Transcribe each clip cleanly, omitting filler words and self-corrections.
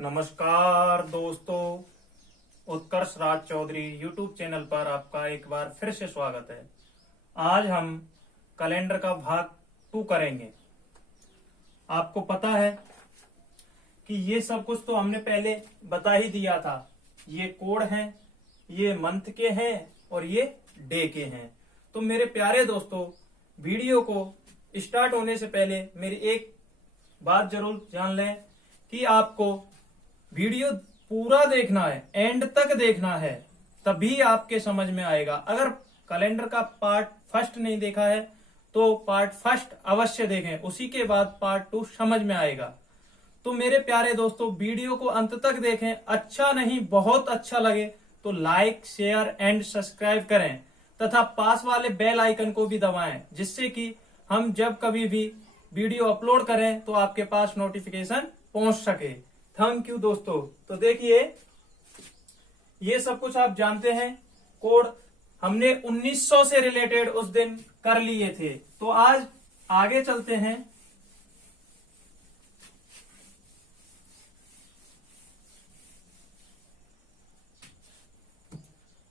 नमस्कार दोस्तों, उत्कर्ष राज Chaudhary YouTube channel पर आपका एक बार फिर से स्वागत है। आज हम कैलेंडर का भाग 2 करेंगे। आपको पता है कि ये सब कुछ तो हमने पहले बता ही दिया था। ये कोड हैं, ये मंथ के हैं और ये डे के हैं। तो मेरे प्यारे दोस्तों, वीडियो को स्टार्ट होने से पहले मेरी एक बात जरूर जान लें कि आपको वीडियो पूरा देखना है, एंड तक देखना है, तभी आपके समझ में आएगा। अगर कैलेंडर का पार्ट फर्स्ट नहीं देखा है तो पार्ट फर्स्ट अवश्य देखें, उसी के बाद पार्ट 2 समझ में आएगा। तो मेरे प्यारे दोस्तों, वीडियो को अंत तक देखें। अच्छा नहीं, बहुत अच्छा लगे तो लाइक, शेयर एंड सब्सक्राइब करें तथा पास वाले बेल आइकन को भी दबाएं, जिससे कि हम जब कभी भी वीडियो अपलोड करें तो आपके पास नोटिफिकेशन पहुंच सके। थैंक यू दोस्तों। तो देखिए, ये सब कुछ आप जानते हैं। कोड हमने 1900 से रिलेटेड उस दिन कर लिए थे। तो आज आगे चलते हैं।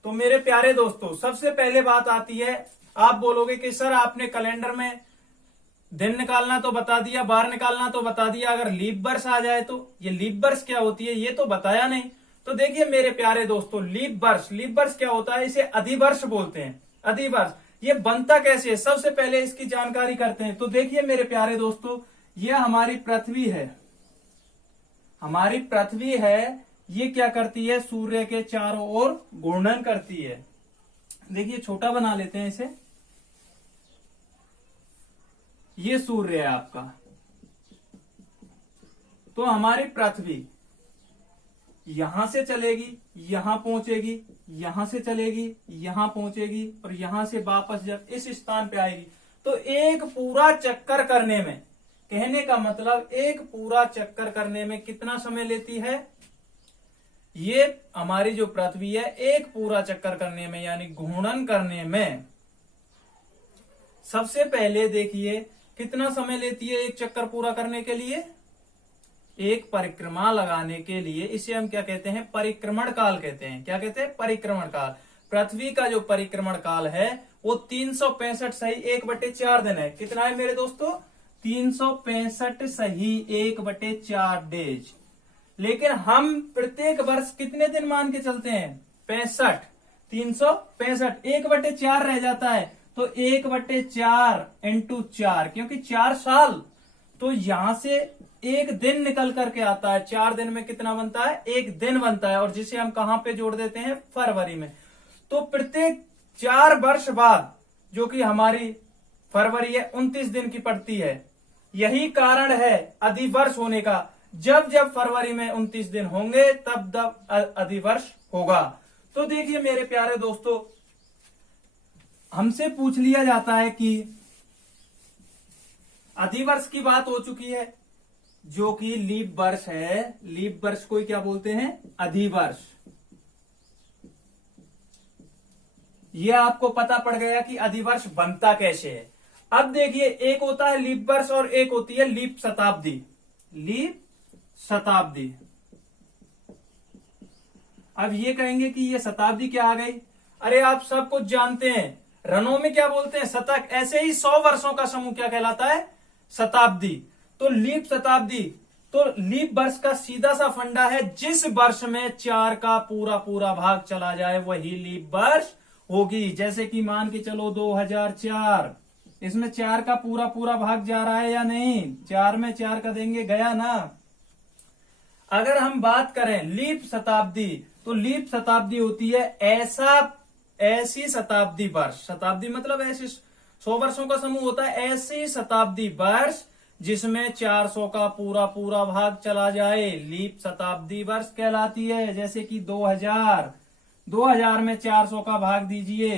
तो मेरे प्यारे दोस्तों, सबसे पहले बात आती है, आप बोलोगे कि सर आपने कैलेंडर में दिन निकालना तो बता दिया, बार निकालना तो बता दिया, अगर लीप वर्ष आ जाए तो ये लीप वर्ष क्या होती है ये तो बताया नहीं। तो देखिए मेरे प्यारे दोस्तों, लीप वर्ष क्या होता है, इसे अधिवर्ष बोलते हैं। अधिवर्ष ये बनता कैसे है, सबसे पहले इसकी जानकारी करते हैं। तो देखिए मेरे प्यारे दोस्तों, ये हमारी पृथ्वी है। हमारी पृथ्वी है, ये क्या करती है, सूर्य के चारों ओर घूर्णन करती है। देखिए छोटा बना लेते हैं इसे। ये सूर्य है आपका। तो हमारी पृथ्वी यहां से चलेगी, यहां पहुंचेगी, यहां से चलेगी, यहां पहुंचेगी और यहां से वापस जब इस स्थान पे आएगी तो एक पूरा चक्कर करने में, कहने का मतलब एक पूरा चक्कर करने में कितना समय लेती है, ये हमारी जो पृथ्वी है एक पूरा चक्कर करने में यानी घूर्णन करने में, सबसे पहले देखिए कितना समय लेती है एक चक्कर पूरा करने के लिए, एक परिक्रमा लगाने के लिए। इसे हम क्या कहते हैं, परिक्रमण काल कहते हैं। क्या कहते हैं, परिक्रमण काल। पृथ्वी का जो परिक्रमण काल है वो 365 सही 1/4 दिन है। कितना है मेरे दोस्तों, 365 सही 1/4 डेज। लेकिन हम प्रत्येक वर्ष कितने दिन मान के चलते हैं, 65, 365, 1/4 रह जाता है। तो 1/4 इंटू 4, क्योंकि 4 साल, तो यहां से एक दिन निकल करके आता है। 4 दिन में कितना बनता है, एक दिन बनता है, और जिसे हम कहां पे जोड़ देते हैं, फरवरी में। तो प्रत्येक 4 वर्ष बाद, जो कि हमारी फरवरी है, 29 दिन की पड़ती है। यही कारण है अधिवर्ष होने का। जब जब फरवरी में 29 दिन होंगे तब तब अधिवर्ष होगा। तो देखिए मेरे प्यारे दोस्तों, हमसे पूछ लिया जाता है कि अधिवर्ष की बात हो चुकी है, जो कि लीप वर्ष है। लीप वर्ष को क्या बोलते हैं, अधिवर्ष। यह आपको पता पड़ गया कि अधिवर्ष बनता कैसे है। अब देखिए, एक होता है लीप वर्ष और एक होती है लीप शताब्दी। लीप शताब्दी। अब ये कहेंगे कि ये शताब्दी क्या आ गई। अरे आप सब कुछ जानते हैं, रनों में क्या बोलते हैं, शतक। ऐसे ही 100 वर्षों का समूह क्या कहलाता है, शताब्दी। तो लीप शताब्दी, तो लीप वर्ष का सीधा सा फंडा है, जिस वर्ष में 4 का पूरा पूरा भाग चला जाए वही लीप वर्ष होगी। जैसे कि मान के चलो 2004, इसमें 4 का पूरा पूरा भाग जा रहा है या नहीं, 4 में 4 का देंगे, गया ना। अगर हम बात करें लीप शताब्दी, तो लीप शताब्दी होती है ऐसी शताब्दी वर्ष। शताब्दी मतलब ऐसे 100 वर्षों का समूह होता है, ऐसी शताब्दी वर्ष जिसमें 400 का पूरा पूरा भाग चला जाए, लीप शताब्दी वर्ष कहलाती है। जैसे कि 2000 में 400 का भाग दीजिए,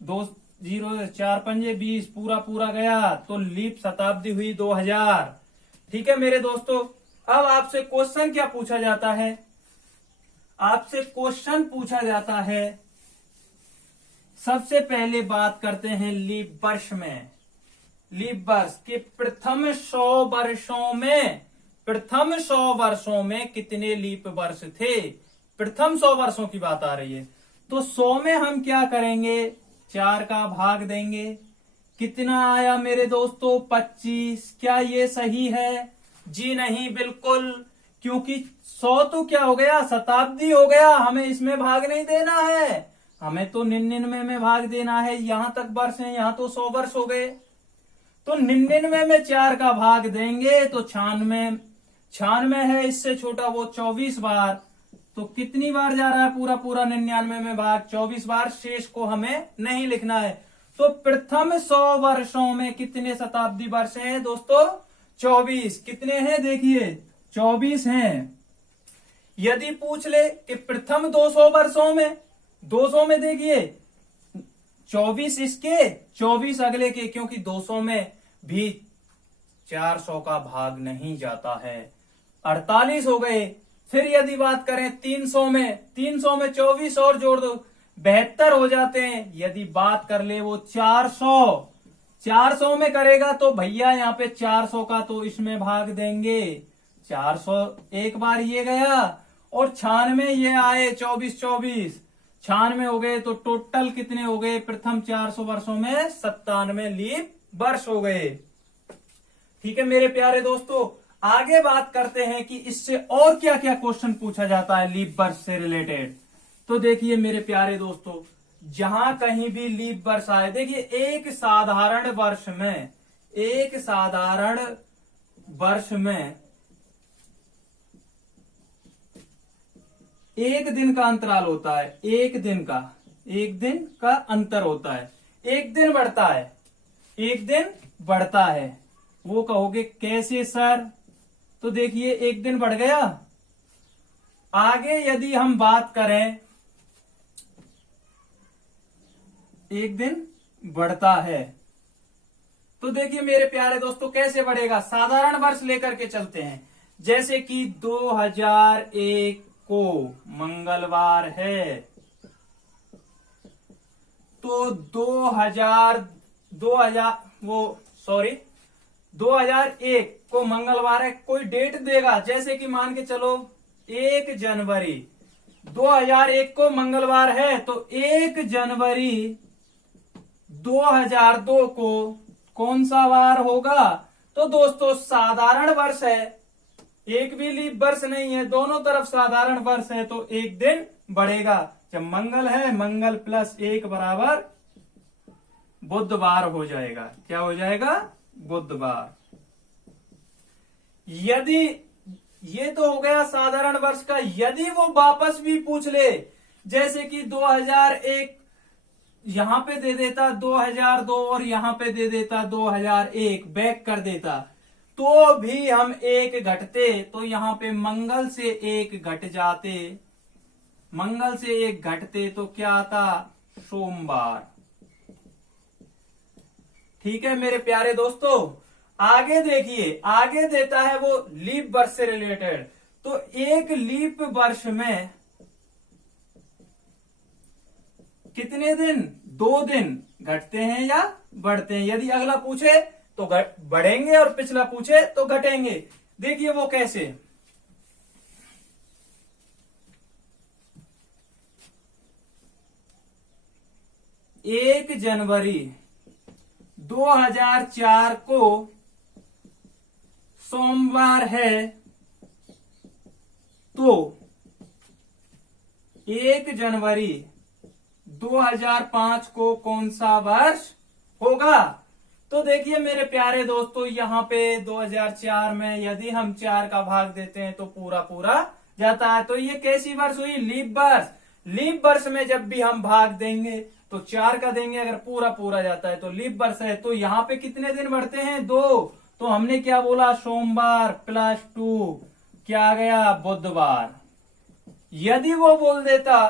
2 0 4 5 20, पूरा पूरा गया, तो लीप शताब्दी हुई 2000। ठीक है मेरे दोस्तों। अब आपसे क्वेश्चन क्या पूछा जाता है, आपसे क्वेश्चन पूछा जाता है, सबसे पहले बात करते हैं लीप वर्ष में। लीप वर्ष के प्रथम 100 वर्षों में प्रथम 100 वर्षों में कितने लीप वर्ष थे। प्रथम 100 वर्षों की बात आ रही है। तो 100 में हम क्या करेंगे, 4 का भाग देंगे। कितना आया मेरे दोस्तों, 25। क्या ये सही है? जी नहीं, बिल्कुल, क्योंकि 100 तो क्या हो गया, शताब्दी हो गया। हमें इसमें भाग नहीं देना है, हमें तो 99 में भाग देना है। यहां तक वर्ष है, यहां तो 100 वर्ष हो गए। तो 99 में 4 का भाग देंगे तो 96। 96 है, इससे छोटा वो 24 बार। तो कितनी बार जा रहा है पूरा पूरा 99 में भाग, 24 बार। शेष को हमें नहीं लिखना है। तो प्रथम 100 वर्षों में कितने शताब्दी वर्ष हैं दोस्तों, 24। कितने हैं देखिए, 24 हैं। यदि पूछ ले कि प्रथम 200 वर्षों में, 200 में देखिए 24 इसके, 24 अगले के, क्योंकि 200 में भी 400 का भाग नहीं जाता है, 48 हो गए। फिर यदि बात करें 300 में, 300 में 24 और जोड़ दो, 72 हो जाते हैं। यदि बात कर ले वो 400, 400 में करेगा तो भैया यहाँ पे 400 का तो इसमें भाग देंगे। 400 एक बार ये गया, और 96 ये आए, 24 24, 96 हो गए। तो टोटल कितने हो गए प्रथम 400 वर्षों में, 97 लीप वर्ष हो गए। ठीक है मेरे प्यारे दोस्तों, आगे बात करते हैं कि इससे और क्या क्या क्वेश्चन पूछा जाता है लीप वर्ष से रिलेटेड। तो देखिए मेरे प्यारे दोस्तों, जहां कहीं भी लीप वर्ष आए, देखिए एक साधारण वर्ष में, एक साधारण वर्ष में एक दिन का अंतराल होता है, एक दिन का अंतर होता है। एक दिन बढ़ता है, एक दिन बढ़ता है। वो कहोगे कैसे सर? तो देखिए एक दिन बढ़ गया। आगे यदि हम बात करें, एक दिन बढ़ता है, तो देखिए मेरे प्यारे दोस्तों कैसे बढ़ेगा। साधारण वर्ष लेकर के चलते हैं। जैसे कि 2001 को मंगलवार है, तो 2001 को मंगलवार है। कोई डेट देगा, जैसे कि मान के चलो 1 जनवरी 2001 को मंगलवार है, तो 1 जनवरी 2002 को कौन सा वार होगा? तो दोस्तों साधारण वर्ष है, एक भी लीप वर्ष नहीं है, दोनों तरफ साधारण वर्ष है, तो एक दिन बढ़ेगा। जब मंगल है, मंगल प्लस 1 बराबर बुधवार हो जाएगा। क्या हो जाएगा? बुधवार। यदि ये तो हो गया साधारण वर्ष का। यदि वो वापस भी पूछ ले, जैसे कि 2001 यहां पे दे देता 2002 और यहां पे दे देता 2001, बैक कर देता, तो भी हम एक घटते, तो यहां पे मंगल से एक घट जाते, मंगल से एक घटते तो क्या आता? सोमवार। ठीक है मेरे प्यारे दोस्तों, आगे देखिए, आगे देता है वो लीप वर्ष से रिलेटेड। तो एक लीप वर्ष में कितने दिन? 2 दिन घटते हैं या बढ़ते हैं। यदि अगला पूछे तो बढ़ेंगे और पिछला पूछे तो घटेंगे। देखिए वो कैसे। 1 जनवरी 2004 को सोमवार है, तो 1 जनवरी 2005 को कौन सा वर्ष होगा? तो देखिए मेरे प्यारे दोस्तों, यहाँ पे 2004 में यदि हम 4 का भाग देते हैं तो पूरा पूरा जाता है। तो ये कैसी वर्ष हुई? लीप वर्ष। लीप वर्ष में जब भी हम भाग देंगे तो 4 का देंगे, अगर पूरा पूरा जाता है तो लीप वर्ष है। तो यहाँ पे कितने दिन बढ़ते हैं? 2। तो हमने क्या बोला? सोमवार प्लस 2 क्या आ गया? बुधवार। यदि वो बोल देता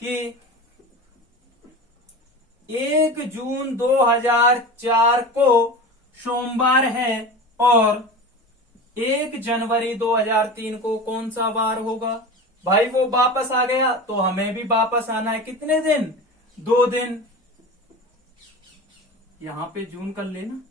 कि 1 जून 2004 को सोमवार है और 1 जनवरी 2003 को कौन सा वार होगा? भाई वो वापस आ गया तो हमें भी वापस आना है। कितने दिन? 2 दिन। यहां पे जून कर लेना,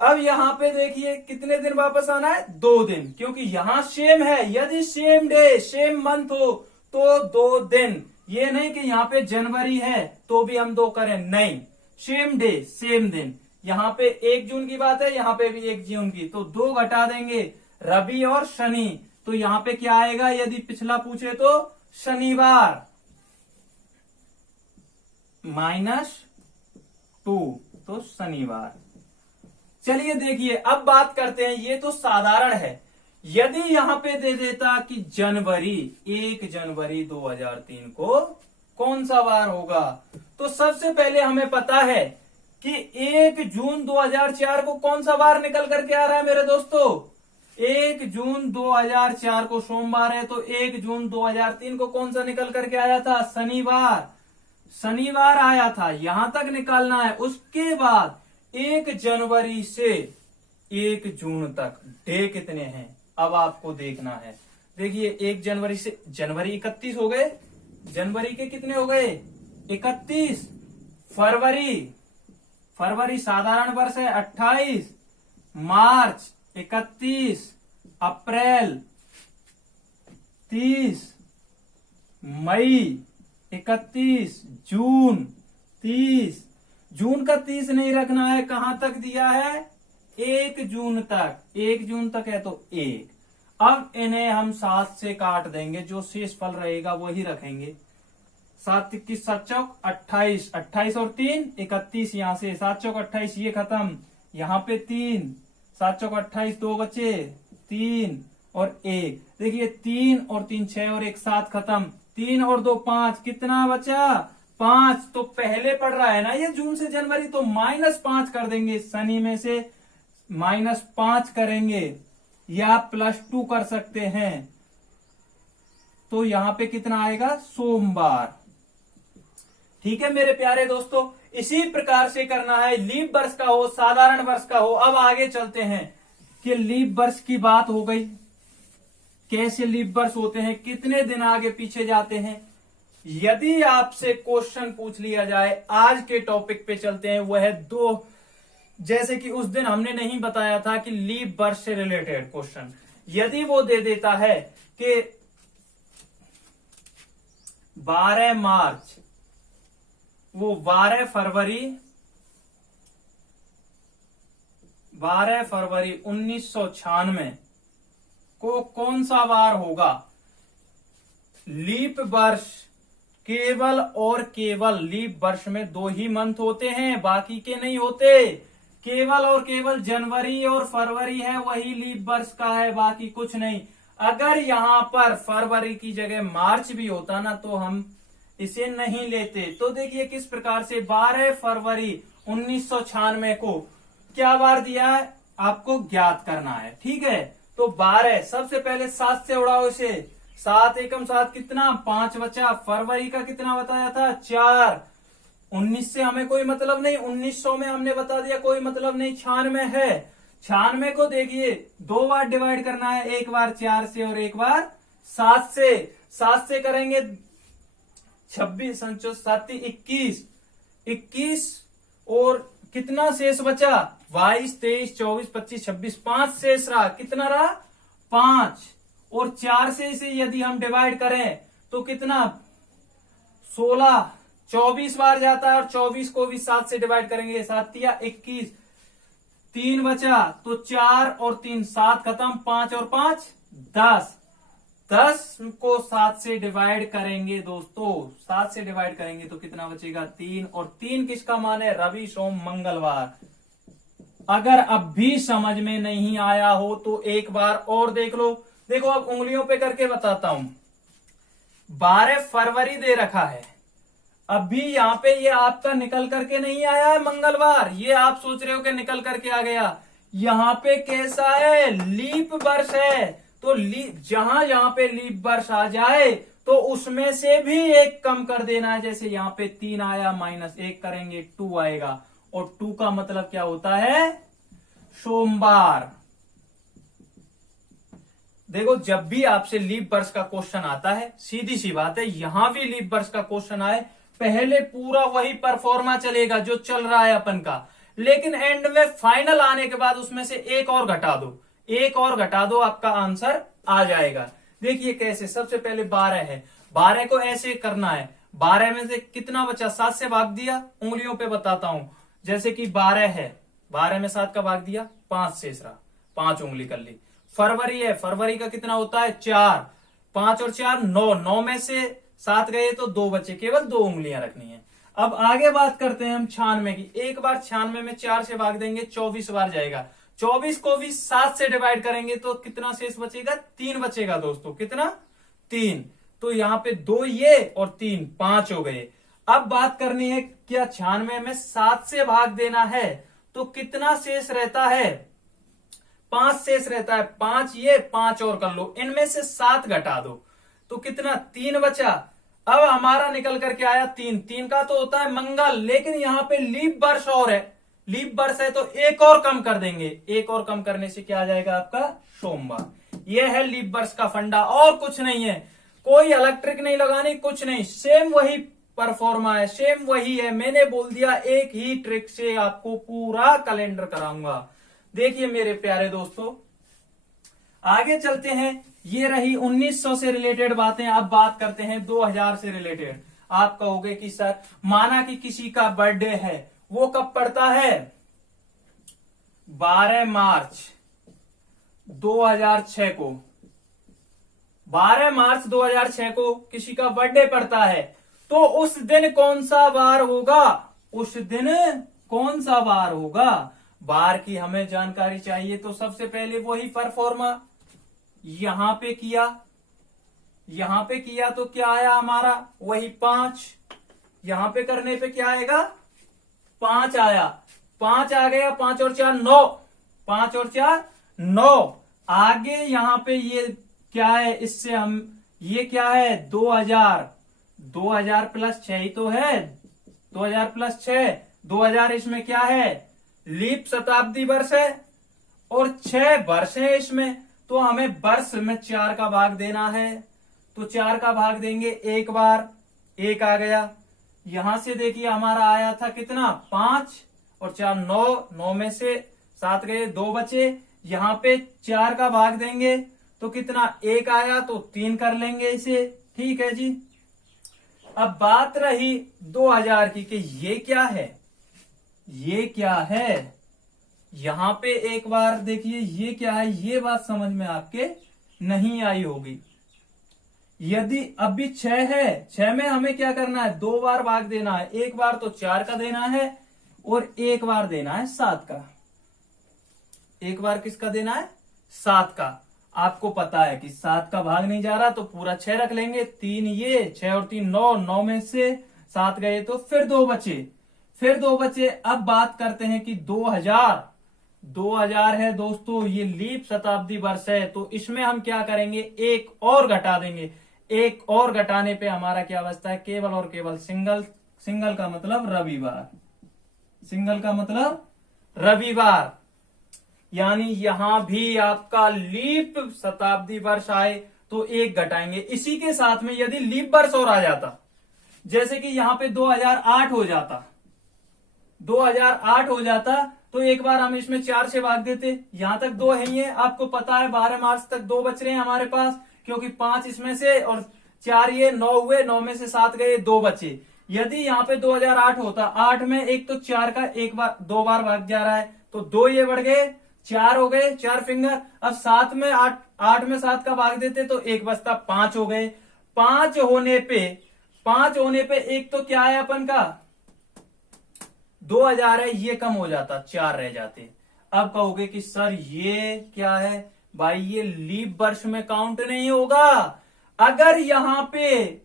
अब यहाँ पे देखिए कितने दिन वापस आना है, 2 दिन, क्योंकि यहां सेम है। यदि सेम डे सेम मंथ हो तो 2 दिन। ये नहीं कि यहाँ पे जनवरी है तो भी हम 2 करें, नहीं, सेम डे सेम दिन। यहाँ पे 1 जून की बात है, यहाँ पे भी 1 जून की, तो 2 घटा देंगे, रवि और शनि। तो यहाँ पे क्या आएगा, यदि पिछला पूछे तो शनिवार -2, तो शनिवार। चलिए देखिए अब बात करते हैं, ये तो साधारण है। यदि यहां पे दे देता कि जनवरी 1 जनवरी 2003 को कौन सा वार होगा, तो सबसे पहले हमें पता है कि 1 जून 2004 को कौन सा वार निकल करके आ रहा है मेरे दोस्तों। 1 जून 2004 को सोमवार है, तो 1 जून 2003 को कौन सा निकल करके आया था, शनिवार। शनिवार आया था, यहां तक निकालना है। उसके बाद 1 जनवरी से 1 जून तक डे कितने हैं, अब आपको देखना है। देखिए 1 जनवरी से जनवरी 31 हो गए, जनवरी के कितने हो गए 31। फरवरी साधारण वर्ष है 28, मार्च 31, अप्रैल 30, मई 31, जून 30। जून का 30 नहीं रखना है, कहां तक दिया है, 1 जून तक। 1 जून तक है तो 1। अब इन्हें हम 7 से काट देंगे, जो शेष फल रहेगा वही रखेंगे। 7 21 7 चौक 28, 28 और 3 31, यहां से 7 चौक 28, ये खत्म। यहाँ पे 3, 7 चौक 28, 2 बचे, 3 और 1। देखिए 3 और 3 6 और 1 7, खत्म। 3 और 2 5, कितना बचा, 5। तो पहले पड़ रहा है ना ये जून से जनवरी, तो -5 कर देंगे, शनि में से -5 करेंगे, या +2 कर सकते हैं। तो यहां पे कितना आएगा, सोमवार। ठीक है मेरे प्यारे दोस्तों, इसी प्रकार से करना है, लीप वर्ष का हो साधारण वर्ष का हो। अब आगे चलते हैं कि लीप वर्ष की बात हो गई, कैसे लीप वर्ष होते हैं, कितने दिन आगे पीछे जाते हैं। यदि आपसे क्वेश्चन पूछ लिया जाए, आज के टॉपिक पे चलते हैं, वह है 2, जैसे कि उस दिन हमने नहीं बताया था कि लीप वर्ष से रिलेटेड क्वेश्चन, यदि वो दे देता है कि 12 मार्च, वो 12 फरवरी 1996 को कौन सा वार होगा। लीप वर्ष केवल और केवल लीप वर्ष में 2 ही मंथ होते हैं, बाकी के नहीं होते। केवल और केवल जनवरी और फरवरी है, वही लीप वर्ष का है, बाकी कुछ नहीं। अगर यहां पर फरवरी की जगह मार्च भी होता ना तो हम इसे नहीं लेते। तो देखिए किस प्रकार से 12 फरवरी 1996 को क्या वार दिया है, आपको ज्ञात करना है। ठीक है, तो 12 सबसे पहले 7 से उड़ाओ इसे, 7 एकम 7 कितना, 5 बचा। फरवरी का कितना बताया था, 4। 19 से हमें कोई मतलब नहीं, 1900 में हमने बता दिया कोई मतलब नहीं, 96 है। 96 को देखिए 2 बार डिवाइड करना है, एक बार 4 से और एक बार 7 से। 7 से करेंगे 26 7 21, 21 और कितना शेष बचा, 22 23 24 25 26, 5 शेष रहा, कितना रहा 5। और 4 से इसे यदि हम डिवाइड करें तो कितना 16, 24 बार जाता है, और 24 को भी 7 से डिवाइड करेंगे, 7 या 21, 3 बचा, तो 4 और 3 7, खत्म, 5 और 5 10। 10 को 7 से डिवाइड करेंगे दोस्तों, 7 से डिवाइड करेंगे तो कितना बचेगा, 3। और 3 किसका मान है, रवि सोम मंगलवार। अगर अब भी समझ में नहीं आया हो तो एक बार और देख लो। देखो अब उंगलियों पे करके बताता हूं। 12 फरवरी दे रखा है, अभी यहां पे ये आपका निकल करके नहीं आया है मंगलवार, ये आप सोच रहे हो कि निकल करके आ गया। यहां पे कैसा है, लीप वर्ष है, तो जहां यहां पे लीप वर्ष आ जाए तो उसमें से भी 1 कम कर देना है। जैसे यहां पे 3 आया, -1 करेंगे 2 आएगा, और 2 का मतलब क्या होता है, सोमवार। देखो जब भी आपसे लीप वर्ष का क्वेश्चन आता है, सीधी सी बात है, यहां भी लीप वर्ष का क्वेश्चन आए, पहले पूरा वही परफॉर्मा चलेगा जो चल रहा है अपन का, लेकिन एंड में फाइनल आने के बाद उसमें से एक और घटा दो, एक और घटा दो, आपका आंसर आ जाएगा। देखिए कैसे, सबसे पहले 12 है, 12 को ऐसे करना है, 12 में से कितना बचा, 7 से भाग दिया, उंगलियों पे बताता हूं, जैसे कि 12 है, 12 में 7 का भाग दिया, 5 शेष रहा, 5 उंगली कर ली। फरवरी है, फरवरी का कितना होता है, 4, 5 और 4 9, 9 में से 7 गए तो 2 बचे, केवल 2 उंगलियां रखनी है। अब आगे बात करते हैं हम 96 की। एक बार 96 में 4 से भाग देंगे, 24 बार जाएगा, 24 को भी 7 से डिवाइड करेंगे तो कितना शेष बचेगा, 3 बचेगा दोस्तों, कितना, 3। तो यहाँ पे 2 ये और 3, 5 हो गए। अब बात करनी है, क्या 96 में 7 से भाग देना है तो कितना शेष रहता है, 5 शेष रहता है, 5 ये, 5 और कर लो, इनमें से 7 घटा दो तो कितना, 3 बचा। अब हमारा निकल करके आया 3, 3 का तो होता है मंगल, लेकिन यहाँ पे लीप वर्ष और है, लीप वर्ष है तो एक और कम कर देंगे, एक और कम करने से क्या आ जाएगा आपका, सोमवार। यह है लीप वर्ष का फंडा, और कुछ नहीं है, कोई इलेक्ट्रिक नहीं लगानी, कुछ नहीं, सेम वही परफॉर्मा है, सेम वही है। मैंने बोल दिया एक ही ट्रिक से आपको पूरा कैलेंडर कराऊंगा। देखिए मेरे प्यारे दोस्तों, आगे चलते हैं। ये रही 1900 से रिलेटेड बातें। अब बात करते हैं 2000 से रिलेटेड। आप कहोगे कि सर, माना कि किसी का बर्थडे है, वो कब पड़ता है, 12 मार्च 2006 को, 12 मार्च 2006 को किसी का बर्थडे पड़ता है, तो उस दिन कौन सा वार होगा, उस दिन कौन सा वार होगा, बार की हमें जानकारी चाहिए। तो सबसे पहले वही परफॉर्मा यहां पे किया, यहां पे किया तो क्या आया हमारा, वही 5, यहां पे करने पे क्या आएगा, 5 आया, 5 आ गया, 5 और 4 9, 5 और 4 9। आगे यहां पे ये क्या है, इससे हम, ये क्या है, 2000, 2000 प्लस 6 ही तो है, 2000 प्लस 6, 2000 इसमें क्या है, लीप शताब्दी वर्ष है और 6 वर्ष है इसमें, तो हमें वर्ष में 4 का भाग देना है, तो 4 का भाग देंगे एक बार, 1 आ गया। यहां से देखिए हमारा आया था कितना, 5 और 4 9, 9 में से 7 गए, 2 बचे, यहां पे 4 का भाग देंगे तो कितना, 1 आया, तो 3 कर लेंगे इसे, ठीक है जी। अब बात रही 2000 की कि ये क्या है, ये क्या है, यहां पे एक बार देखिए ये क्या है, ये बात समझ में आपके नहीं आई होगी। यदि अभी 6 है, 6 में हमें क्या करना है, 2 बार भाग देना है, एक बार तो 4 का देना है और एक बार देना है 7 का, एक बार किसका देना है, 7 का। आपको पता है कि 7 का भाग नहीं जा रहा तो पूरा 6 रख लेंगे, 3 ये, 6 और 3 9, 9 में से 7 गए तो फिर 2 बचे, फिर 2 बचे। अब बात करते हैं कि 2000 है दोस्तों, ये लीप शताब्दी वर्ष है, तो इसमें हम क्या करेंगे, एक और घटा देंगे, एक और घटाने पे हमारा क्या बचता है, केवल और केवल सिंगल, सिंगल का मतलब रविवार, सिंगल का मतलब रविवार, यानी यहां भी आपका लीप शताब्दी वर्ष आए तो एक घटाएंगे। इसी के साथ में यदि लीप वर्ष और आ जाता, जैसे कि यहां पे 2008 हो जाता, 2008 हो जाता तो एक बार हम इसमें 4 से भाग देते, यहां तक 2 है ही है, आपको पता है 12 मार्च तक 2 बच रहे हैं हमारे पास, क्योंकि 5 इसमें से और 4 ये, 9 हुए, 9 में से 7 गए, 2 बचे। यदि यहाँ पे 2008 होता, 8 में एक तो 4 का एक बार 2 बार भाग जा रहा है, तो 2 ये बढ़ गए, 4 हो गए, 4 फिंगर। अब 7 में 8 में 7 का भाग देते तो एक बचता, 5 हो गए। 5 होने पे एक तो क्या है अपन का 2000 है, ये कम हो जाता, 4 रह जाते। अब कहोगे कि सर ये क्या है भाई, ये लीप वर्ष में काउंट नहीं होगा। अगर यहां पे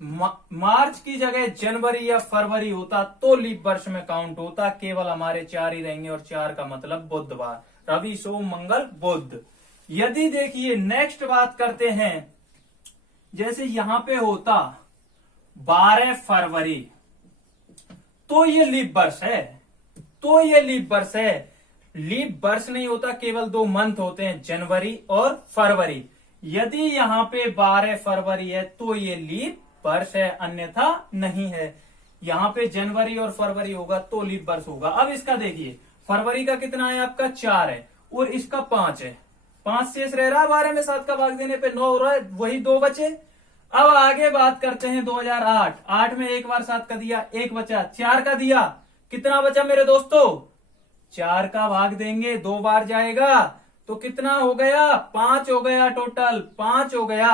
मार्च की जगह जनवरी या फरवरी होता तो लीप वर्ष में काउंट होता, केवल हमारे 4 ही रहेंगे, और 4 का मतलब बुधवार, रवि सोम मंगल बुध। यदि देखिए नेक्स्ट बात करते हैं, जैसे यहां पे होता 12 फरवरी, तो ये लीप वर्ष है, तो ये लीप वर्ष है। लीप वर्ष नहीं होता, केवल 2 मंथ होते हैं, जनवरी और फरवरी। यदि यहां पे 12 फरवरी है तो ये लीप वर्ष है, अन्यथा नहीं है। यहाँ पे जनवरी और फरवरी होगा तो लीप वर्ष होगा। अब इसका देखिए, फरवरी का कितना है आपका 4 है और इसका 5 है, 5 शेष रह रहा, 12 में 7 का भाग देने पे 9 हो रहा है, वही 2 बचे। अब आगे बात करते हैं 2008, 8 में एक बार 7 का दिया, 1 बचा, 4 का दिया, कितना बचा मेरे दोस्तों, 4 का भाग देंगे, 2 बार जाएगा तो कितना हो गया, 5 हो गया, टोटल 5 हो गया।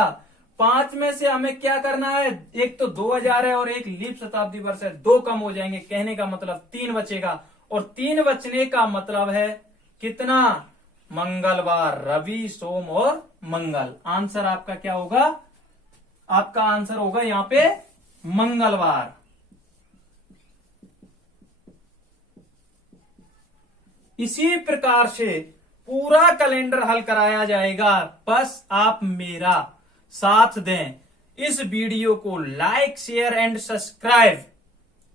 5 में से हमें क्या करना है, एक तो 2000 है और एक लीप शताब्दी वर्ष है, 2 कम हो जाएंगे, कहने का मतलब 3 बचेगा, और 3 बचने का मतलब है कितना, मंगलवार, रवि सोम और मंगल। आंसर आपका क्या होगा, आपका आंसर होगा यहां पे मंगलवार। इसी प्रकार से पूरा कैलेंडर हल कराया जाएगा, बस आप मेरा साथ दें। इस वीडियो को लाइक, शेयर एंड सब्सक्राइब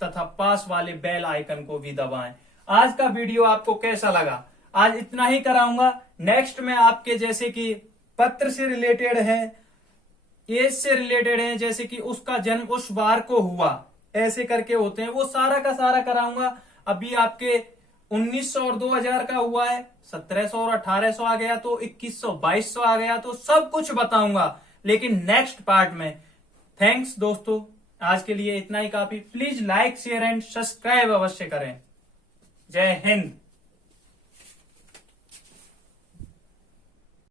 तथा पास वाले बेल आइकन को भी दबाएं। आज का वीडियो आपको कैसा लगा, आज इतना ही कराऊंगा। नेक्स्ट में आपके जैसे कि पत्र से रिलेटेड है, एज से रिलेटेड है, जैसे कि उसका जन्म उस बार को हुआ, ऐसे करके होते हैं, वो सारा का सारा कराऊंगा। अभी आपके 1900 और 2000 का हुआ है, 1700 और 1800 आ गया तो 2100 2200 आ गया, तो सब कुछ बताऊंगा लेकिन नेक्स्ट पार्ट में। थैंक्स दोस्तों, आज के लिए इतना ही काफी। Please like, share and subscribe अवश्य करें। जय हिंद।